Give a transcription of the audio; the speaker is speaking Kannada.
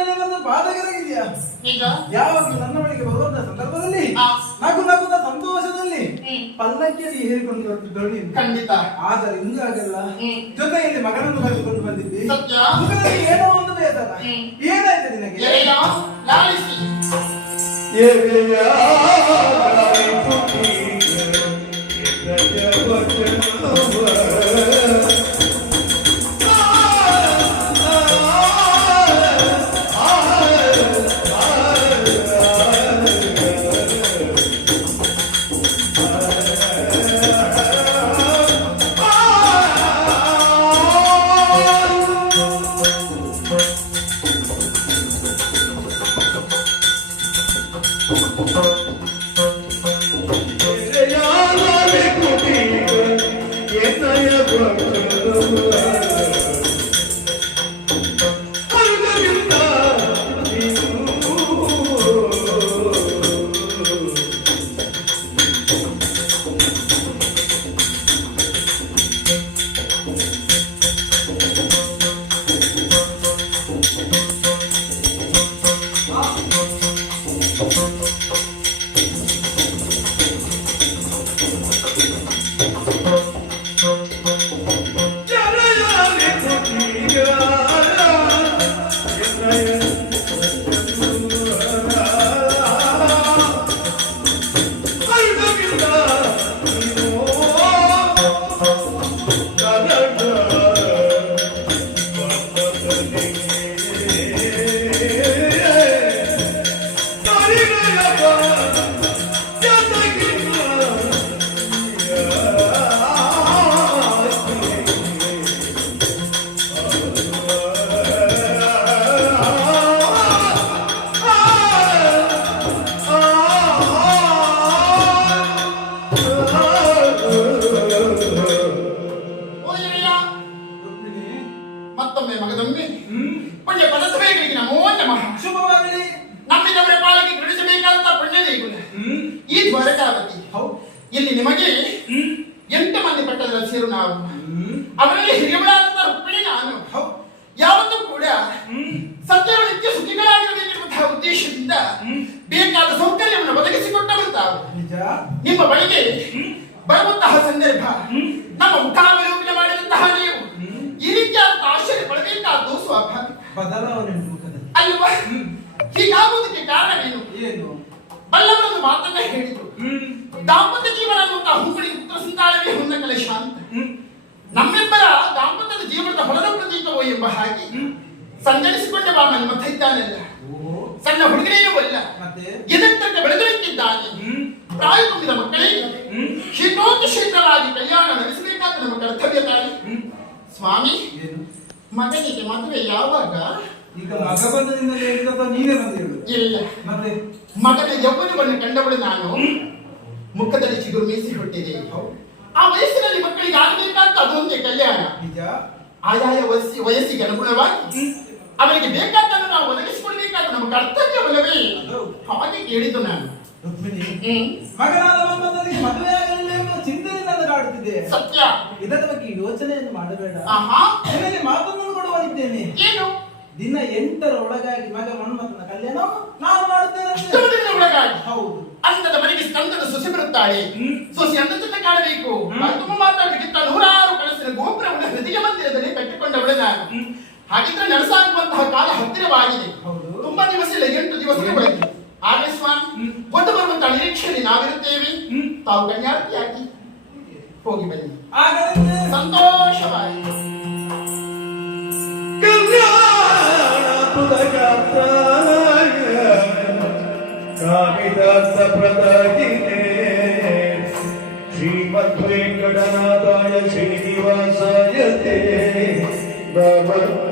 ಮೇಲೆ ಬಂದು ಪಾದಗೆರಗಿದೆಯಾ ಈಗ ಯಾವಾಗಲೂ ನನ್ನ ಬಳಿಗೆ ಬರುವಂತ ಸಂದರ್ಭದಲ್ಲಿ ನಗು ನಗುನ ಸಂತೋಷದಲ್ಲಿ ಪಲ್ಲಕ್ಕಿಯಲ್ಲಿ ಹೇರಿಕೊಂಡು ಬರುತ್ತಿದ್ದಳು ನೀನು. ಖಂಡಿತ. ಆದರೆ ಹಿಂಗಾಗಲ್ಲ, ಜೊತೆಯಲ್ಲಿ ಮಗನನ್ನು ಕರೆದುಕೊಂಡು ಬಂದಿದ್ದಿ. ಸತ್ಯ. ಮುಖದಲ್ಲಿ ಏನೋ ಒಂದು ಬೇಸರ. ಏನಾಯ್ತು ನಿನಗೆ? ಲಾಲಿಸಿ ಮತ್ತೊಮ್ಮೆ ಮಗದೊಮ್ಮೆ ಪುಣ್ಯ ಪದಸಭೆಗಳಿಗೆ ನಮೋ ನಮಃ. ಶುಭವಾಗಲಿ. ನಮ್ಮಿನವರ ಪಾಲಿಗೆ ಗೃಹಿಸಬೇಕಾದಂತ ಪುಣ್ಯ ದೇಗುಲ ಈ ದ್ವಾರಕಾವತಿ. ಇಲ್ಲಿ ನಿಮಗೆ 8 ಮಂದಿ ಪಟ್ಟದ ಸೇರು ನಾವು. ಅವರಲ್ಲಿ ಹಿರಿಯಳಾದಂತ ರುಕ್ಮಿಣಿ ನಾನು. ಯಾವತ್ತೂ ಕೂಡ ಸತ್ಯರು ನಿತ್ಯ ಸುಖಿಗಳಾಗಿರಬೇಕೆನ್ನುವಂತಹ ಉದ್ದೇಶದಿಂದ ಬೇಕಾದ ಸೌಕರ್ಯವನ್ನು ಒದಗಿಸಿಕೊಟ್ಟವರು ತಾವು. ನಿಮ್ಮ ಬಳಿಗೆ ಬರುವಂತಹ ಸಂದರ್ಭ ನಮ್ಮ ಮುಖಾವಲೋಕನ ಮಾಡಿದಂತಹ ನೀವು ಈ ರೀತಿಯಾದ ಆಶ್ಚರ್ಯ ಪಡಬೇಕಾದ್ದು ಸ್ವಾಭಾವಿಕ ಬದಲಾವಣೆ ಅಲ್ವಾ? ಹೀಗಾಗುವುದಕ್ಕೆ ಕಾರಣವೇನು? ಏನು? ಬಲ್ಲವರನ್ನು ಮಾತನ್ನ ಹೇಳಿದ್ರು. ದಾಂಪತ್ಯ ಜೀವನ ಅನ್ನುವಂತಹ ಹೂಗುಳಿ ಪುತ್ರ ಸಂತಾನವೇ ಹೊಂದ ಕಲಶ ಅಂತ. ನಮ್ಮೆಬ್ಬರ ದಾಂಪತ್ಯದ ಜೀವನದ ಹೊಲದ ಪ್ರತೀಕವೋ ಎಂಬ ಹಾಗೆ ಸಂಚರಿಸಿಕೊಂಡ ಬಾಮ ನಿಮ್ಮ ಇದ್ದಾನೆಲ್ಲ. ಸಣ್ಣ ಹುಡುಗನೇನೂ ಅಲ್ಲ, ಇದಕ್ಕೆ ಬೆಳೆದುತ್ತಿದ್ದಾನೆ. ಪ್ರಾಯ ತುಂಬಿದ ಮಕ್ಕಳಿಗೆ ಶೀಘ್ರವಾಗಿ ಕಲ್ಯಾಣ ನಡೆಸಬೇಕಾದ ನಮ್ಮ ಕರ್ತವ್ಯ ತಾನೆ. ಸ್ವಾಮಿ, ಮಗನಿಗೆ ಮದುವೆ ಯಾವಾಗ? ಈಗ ಮಗ ಬಂದದಿಂದ ನೀವೇ ಬಂದಿರು? ಇಲ್ಲ, ಮತ್ತೆ ಮಗನ ಯೌವನವನ್ನು ಕಂಡವಳು ನಾನು. ಮುಖದಲ್ಲಿ ಚಿಗುರು ಮೀಸಿ ಹೊಟ್ಟಿದೆ. ಆ ವಯಸ್ಸಿನಲ್ಲಿ ಮಕ್ಕಳಿಗೆ ಆಗಬೇಕಾದ ಅದೊಂದೇ ಕಲ್ಯಾಣ. ಆಯಾಯ ವಯಸ್ಸಿಗೆ ಅನುಗುಣವಾಗಿ ಅವರಿಗೆ ಬೇಕಾದನ್ನು ನಾವು ಒದಗಿಸಿಕೊಳ್ಬೇಕಾದ ನಮ್ಮ ಕರ್ತವ್ಯವಲ್ಲವೇ? ಹಾಗೆ ಕೇಳಿದ್ದು ನಾನು. ಮಗನಾದ ಮಗನಿಗೆ ಮದುವೆ ಆಗಲಿಲ್ಲ ಎಂಬ ಚಿಂತನೆ ನನ್ನ ಕಾಡುತ್ತಿದೆ. ಸತ್ಯ. ಇದರ ಬಗ್ಗೆ ಯೋಚನೆಯನ್ನು ಮಾಡಬೇಡ. ನಿಮಗೆ ಮಾತನ್ನು ಕೊಡುವಲ್ಲಿದ್ದೇನೆ. ಏನು? ದಿನ 8ರ ಒಳಗಾಗಿ ಮಗ ಮನ್ಮಥನ ಕಲ್ಯಾಣ ನಾನು ಮಾಡುತ್ತೇನೆ. ಒಳಗಾಗಿ? ಹೌದು. ಅಂದದ ಮನೆಗೆ ಸ್ಕಂದದ ಸೊಸೆ ಬರುತ್ತಾಳೆ. ಸೊಸೆ ಅಂದದಿಂದ ಕಾಣಬೇಕು. ತುಂಬ ಮಾತಾಡಬೇಕಿತ್ತ 106 ಕಳಸಿನ ಗೋಪುರವನ್ನು ಹೃದಯ ಮಂದಿರದಲ್ಲಿ ಕಟ್ಟಿಕೊಂಡವಳೆ ನಾನು. ಹಾಗಿದ್ರೆ ನಡೆಸಾಗುವಂತಹ ಕಾಲ ಹತ್ತಿರವಾಗಿದೆ. ತುಂಬಾ ದಿವಸ ಇಲ್ಲ, 8 ದಿವಸಗಳ ಒಳಗೆ. ಹಾಗೆ ಸ್ವಾಮಿ, ಬಂದು ಬರುವಂತಹ ನಿರೀಕ್ಷೆಯಲ್ಲಿ ನಾವಿರುತ್ತೇವೆ. ತಾವು ಕನ್ಯಾರ್ಥಿಯಾಗಿ ಹೋಗಿ ಬನ್ನಿ. ಸಂತೋಷವಾಯಿತು. ಕಾಮಿದಾಸ ಪ್ರದಾಯಿನೇ ಶ್ರೀಮದ್ ವೆಂಕಟನಾಥಾಯ ಶ್ರೀನಿವಾಸಾಯ ತೇ ನಮಃ.